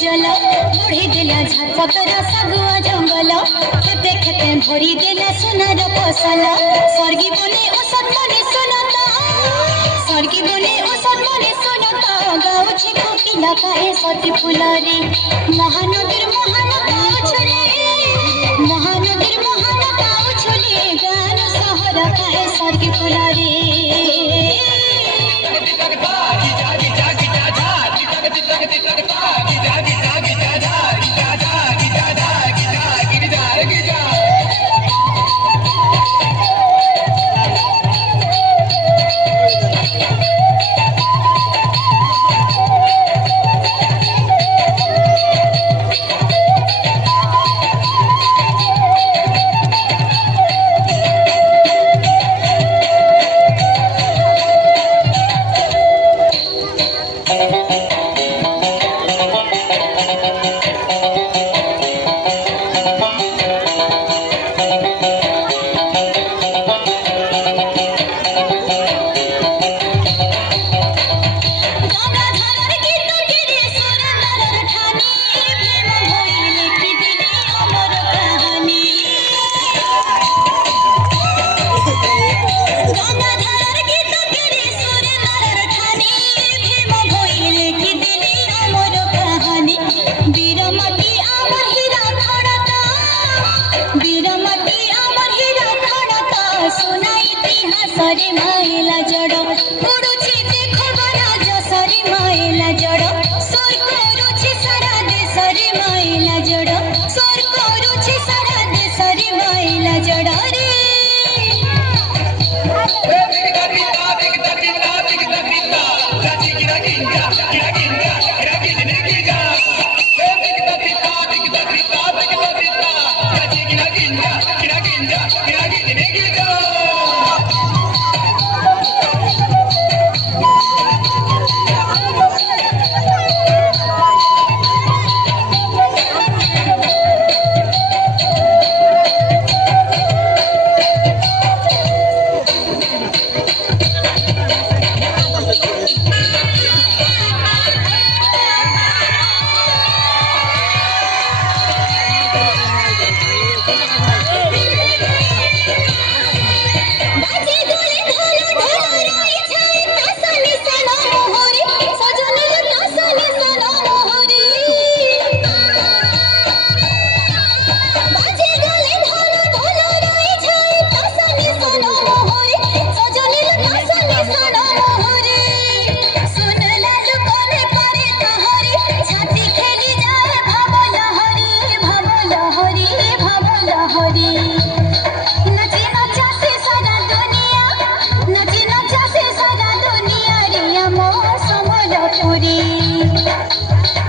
जल बढ़ी देला झारपतर सगुआ जंगल खेते खेते भरी देला सोनार फसल स्वर्गी बने औषध बने सुनता स्वर्गी बने औषध बने सुनता गाउछि कोकिला काहे सती फुलरे महानदीर महान गाउछरे महानदीर महान गाउछले गान सहर काहे स्वर्गी फुलरे सरी माइला जड़ उड़ुछि देखो राज सरी माइला जड़ सोर करूछि सारा देश रे माइला जड़ सोर करूछि सारा देश रे माइला जड़ रे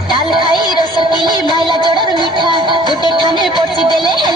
डाल खाई रस पीली माइला जड़र मीठा गोटे ठाने पड़सी देले